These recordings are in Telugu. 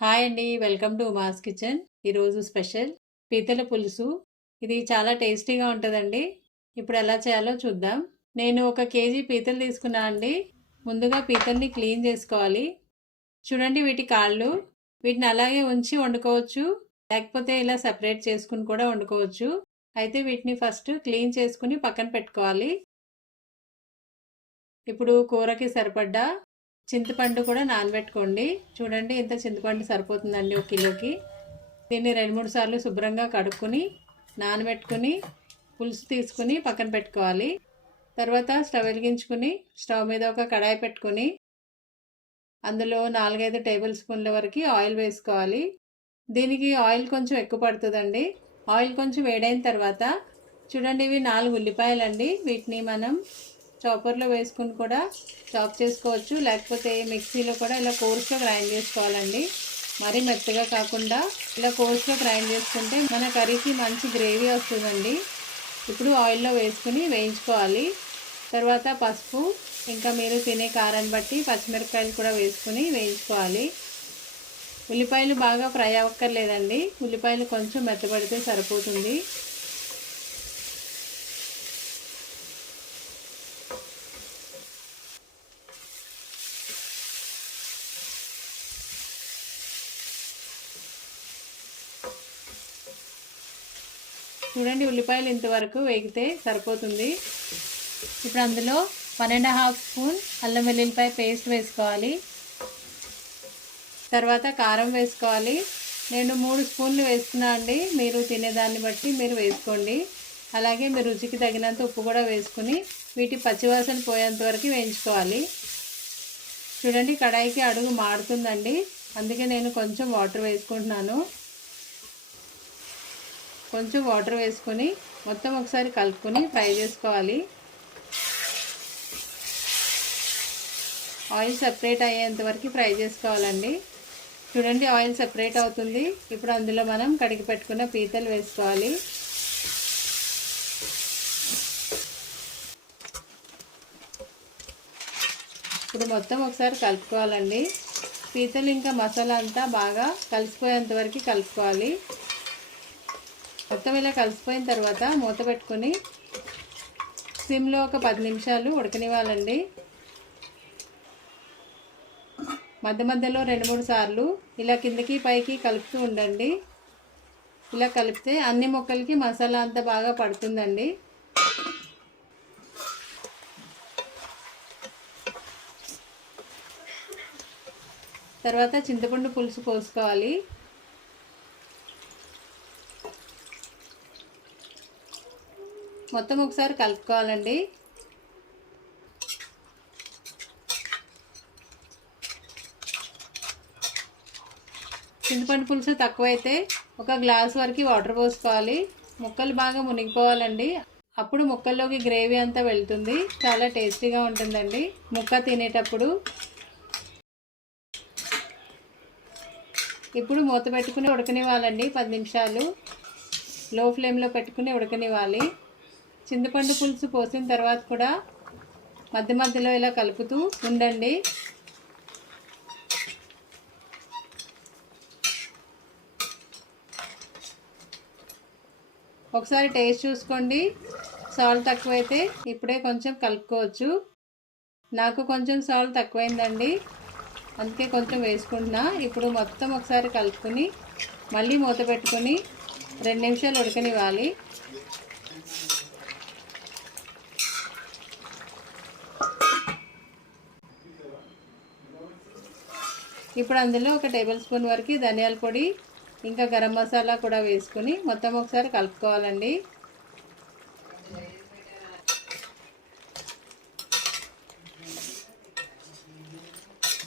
హాయ్ అండి, వెల్కమ్ టు ఉమాస్ కిచెన్. ఈరోజు స్పెషల్ పీతల పులుసు. ఇది చాలా టేస్టీగా ఉంటుందండి. ఇప్పుడు ఎలా చేయాలో చూద్దాం. నేను 1 కేజీ పీతలు తీసుకున్నా అండి. ముందుగా పీతల్ని క్లీన్ చేసుకోవాలి. చూడండి, వీటి కాళ్ళు. వీటిని అలాగే ఉంచి వండుకోవచ్చు, లేకపోతే ఇలా సెపరేట్ చేసుకుని కూడా వండుకోవచ్చు. అయితే వీటిని ఫస్ట్ క్లీన్ చేసుకుని పక్కన పెట్టుకోవాలి. ఇప్పుడు కూరకి సరిపడ్డా చింతపండు కూడా నానబెట్టుకోండి. చూడండి, ఇంత చింతపండు సరిపోతుందండి 1 కిలోకి. దీన్ని 2-3 సార్లు శుభ్రంగా కడుక్కొని నానబెట్టుకుని పులుసు తీసుకుని పక్కన పెట్టుకోవాలి. తర్వాత స్టవ్ వెలిగించుకుని స్టవ్ మీద ఒక కడాయి పెట్టుకుని అందులో 4-5 టేబుల్ స్పూన్ల వరకు ఆయిల్ వేసుకోవాలి. దీనికి ఆయిల్ కొంచెం ఎక్కువ పడుతుందండి. ఆయిల్ కొంచెం వేడైన తర్వాత చూడండి, ఇవి 4 ఉల్లిపాయలండి. వీటిని మనం చాపర్లో వేసుకుని కూడా చాప్ చేసుకోవచ్చు, లేకపోతే మిక్సీలో కూడా ఇలా కోర్స్గా గ్రైండ్ చేసుకోవాలండి. మరీ మెత్తగా కాకుండా ఇలా కోర్స్గా గ్రైండ్ చేసుకుంటే మన కర్రీకి మంచి గ్రేవీ వస్తుందండి. ఇప్పుడు ఆయిల్లో వేసుకుని వేయించుకోవాలి. తర్వాత పసుపు, ఇంకా మీరు తినే కారాన్ని బట్టి పచ్చిమిరపకాయలు కూడా వేసుకుని వేయించుకోవాలి. ఉల్లిపాయలు బాగా ఫ్రై అవ్వక్కర్లేదండి. ఉల్లిపాయలు కొంచెం మెత్తబడితే సరిపోతుంది. చూడండి, ఉల్లిపాయలు ఇంతవరకు వేగితే సరిపోతుంది. ఇప్పుడు అందులో 1.5 స్పూన్ అల్లం వెల్లుల్లిపాయ పేస్ట్ వేసుకోవాలి. తర్వాత కారం వేసుకోవాలి. నేను 3 స్పూన్లు వేస్తున్నా అండి. మీరు తినేదాన్ని బట్టి మీరు వేసుకోండి. అలాగే మీ రుచికి తగినంత ఉప్పు కూడా వేసుకుని వీటి పచ్చివాసన పోయేంత వరకు వేయించుకోవాలి. చూడండి, కడాయికి అడుగు మాడుతుందండి. అందుకే నేను కొంచెం వాటర్ వేసుకుంటున్నాను. కొంచెం వాటర్ వేసుకొని మొత్తం ఒకసారి కలుపుకొని ఫ్రై చేసుకోవాలి. ఆయిల్ సెపరేట్ అయ్యేంత వరకు ఫ్రై చేసుకోవాలండి. చూడండి, ఆయిల్ సెపరేట్ అవుతుంది. ఇప్పుడు అందులో మనం కడిగి పెట్టుకున్న పీతలు వేసుకోవాలి. ఇప్పుడు మొత్తం ఒకసారి కలుపుకోవాలండి. పీతలు ఇంకా మసాలా అంతా బాగా కలిసిపోయేంత వరకు కలుపుకోవాలి. మొత్తం ఇలా కలిసిపోయిన తర్వాత మూత పెట్టుకొని సిమ్లో ఒక 10 నిమిషాలు ఉడకనివ్వాలండి. మధ్య మధ్యలో 2-3 సార్లు ఇలా కిందకి పైకి కలుపుతూ ఉండండి. ఇలా కలిపితే అన్ని ముక్కలకి మసాలా అంతా బాగా పడుతుందండి. తర్వాత చింతపండు పులుసు పోసుకోవాలి. మొత్తం ఒకసారి కలుపుకోవాలండి. చింతపండు పులుసు తక్కువైతే 1 గ్లాస్ వరకు వాటర్ పోసుకోవాలి. ముక్కలు బాగా మునిగిపోవాలండి. అప్పుడు ముక్కల్లోకి గ్రేవీ అంతా వెళ్తుంది. చాలా టేస్టీగా ఉంటుందండి ముక్క తినేటప్పుడు. ఇప్పుడు మూత పెట్టుకుని ఉడకనివ్వాలండి. 10 నిమిషాలు లో ఫ్లేమ్లో పెట్టుకుని ఉడకనివ్వాలి. చింతపండు పులుసు పోసిన తర్వాత కూడా మధ్య మధ్యలో ఇలా కలుపుతూ ఉండండి. ఒకసారి టేస్ట్ చూసుకోండి. సాల్ట్ తక్కువైతే ఇప్పుడే కొంచెం కలుపుకోవచ్చు. నాకు కొంచెం సాల్ట్ తక్కువైందండి, అందుకే కొంచెం వేసుకుంటున్నా. ఇప్పుడు మొత్తం ఒకసారి కలుపుకొని మళ్ళీ మూత పెట్టుకొని 2 నిమిషాలు ఉడకనివ్వాలి. ఇప్పుడు అందులో 1 టేబుల్ స్పూన్ వరకు ధనియాల పొడి, ఇంకా గరం మసాలా కూడా వేసుకొని మొత్తం ఒకసారి కలుపుకోవాలండి.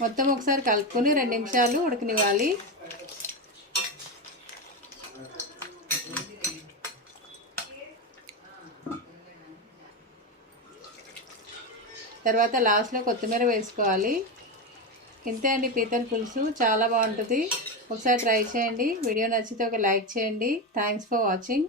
మొత్తం ఒకసారి కలుపుకొని 2 నిమిషాలు ఉడకనివ్వాలి. తర్వాత లాస్ట్లో కొత్తిమీర వేసుకోవాలి. ఇంతే అండి, పీతల పులుసు చాలా బాగుంటుంది. ఒకసారి ట్రై చేయండి. వీడియో నచ్చితే ఒక లైక్ చేయండి. Thanks for watching.